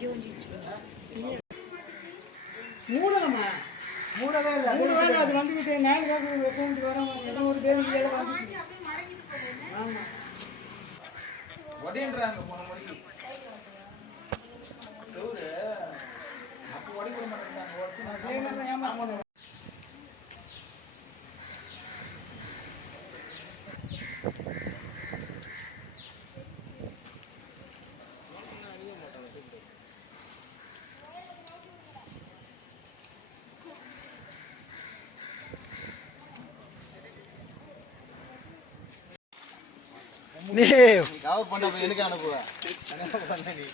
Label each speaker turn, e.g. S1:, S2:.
S1: கொஞ்சம் கொஞ்சம்
S2: மூடலம்மா
S3: மூடவே இல்லை.
S2: மூணு வேலை அது வந்துக்கிட்டு வைக்க வரோம் ஏதோ ஒரு பேருக்கு ஏதோ வந்து ஆமா
S4: உடையன்றாங்க போன மணிக்கு. டூரு. அப்போ உடைக்க மாட்டேங்கிறாங்க ஒருத்தர்
S3: நீ. கவர் பண்ண எனக்கு அனுப்புவேன் என்ன பண்ண நீ.